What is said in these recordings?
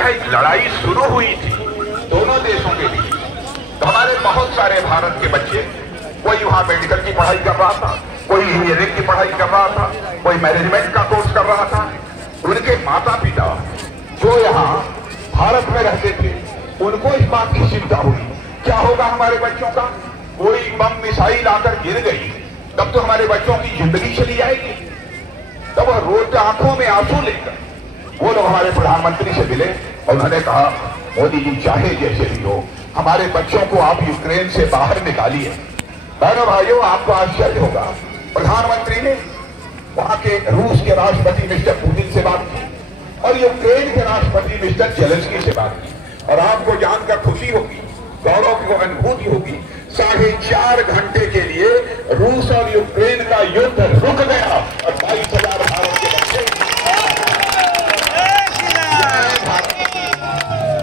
यह लड़ाई शुरू हुई थी दोनों देशों के बीच, तो हमारे बहुत सारे भारत के बच्चे, कोई वहां मेडिकल की पढ़ाई कर रहा था, कोई इंजीनियरिंग की पढ़ाई कर रहा था, कोई मैनेजमेंट का कोर्स कर रहा था। उनके माता पिता जो यहाँ भारत में रहते थे, उनको इस बात की चिंता हुई क्या होगा हमारे बच्चों का, कोई बम मिसाइल आकर गिर गई तब तो हमारे बच्चों की जिंदगी चली जाएगी। तब वह रोज आंखों में आंसू लेकर वो लोग हमारे प्रधानमंत्री से मिले और उन्होंने कहा, मोदी जी चाहे जैसे भी हो, हमारे बच्चों को आप यूक्रेन से बाहर निकालिए। बहनों भाइयों, आपको आश्चर्य होगा, प्रधानमंत्री ने वहां के रूस के राष्ट्रपति मिस्टर पुतिन से बात की और यूक्रेन के राष्ट्रपति मिस्टर जेलेंस्की से बात की, और आपको जानकर खुशी होगी, गौरव की अनुभूति होगी, 4.5 घंटे के लिए रूस और यूक्रेन का युद्ध रुक गया और 22,000 भारत के बच्चे,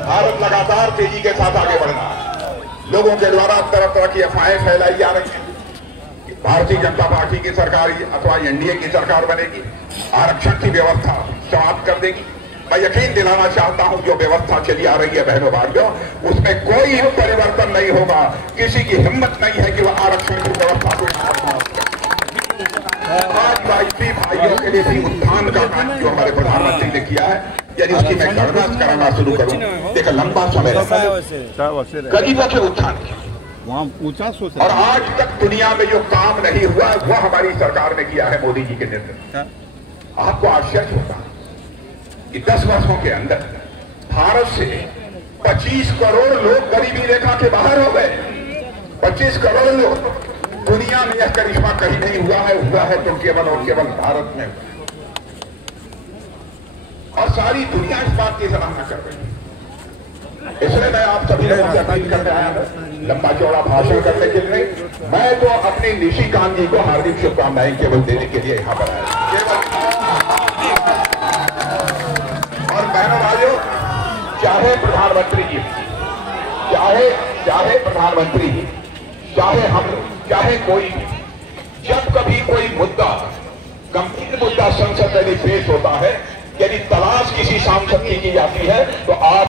भारत लगातार तेजी के साथ आगे बढ़ रहा है। लोगों के द्वारा तरह तरह की अफवाहें फैलाई जा रही हैं, भारतीय जनता पार्टी की सरकार अथवा एनडीए की सरकार बनेगी, आरक्षण की व्यवस्था समाप्त कर देगी। मैं यकीन दिलाना चाहता हूं, जो व्यवस्था चली आ रही है बहनों भाइयों, उसमें कोई परिवर्तन नहीं होगा। किसी की हिम्मत नहीं है कि वह आरक्षण की व्यवस्था को आदिवासी भाइयों के लिए भी उत्थान का काम जो हमारे प्रधानमंत्री ने किया है, यदि उसकी मैं गणना कराना शुरू करूं, देखो लंबा समय गरीबों के उत्थान की, और आज तक दुनिया में जो काम नहीं हुआ वह हमारी सरकार ने किया है मोदी जी के नेतृत्व। आपको आश्चर्य होगा कि 10 वर्षों के अंदर भारत से 25 करोड़ लोग गरीबी रेखा के बाहर हो गए। 25 करोड़ लोग, दुनिया में यह करिश्मा कहीं नहीं हुआ है तो केवल और केवल भारत में, और सारी दुनिया इस बात की सराहना कर रही है। इसलिए मैं आप सभी लोगों से अपील करने आया हूं, लंबा चौड़ा भाषण करने के लिए, मैं तो अपनी निशिकांत जी को हार्दिक शुभकामनाएं केवल देने के लिए यहां पर आया केवल। और बहनों भाइयों, चाहे प्रधानमंत्री जी, चाहे प्रधानमंत्री जी, चाहे हम लोग, चाहे कोई भी, जब कभी कोई मुद्दा, गंभीर मुद्दा संसद में पेश होता है, यदि तलाश किसी सांसद की जाती है तो आप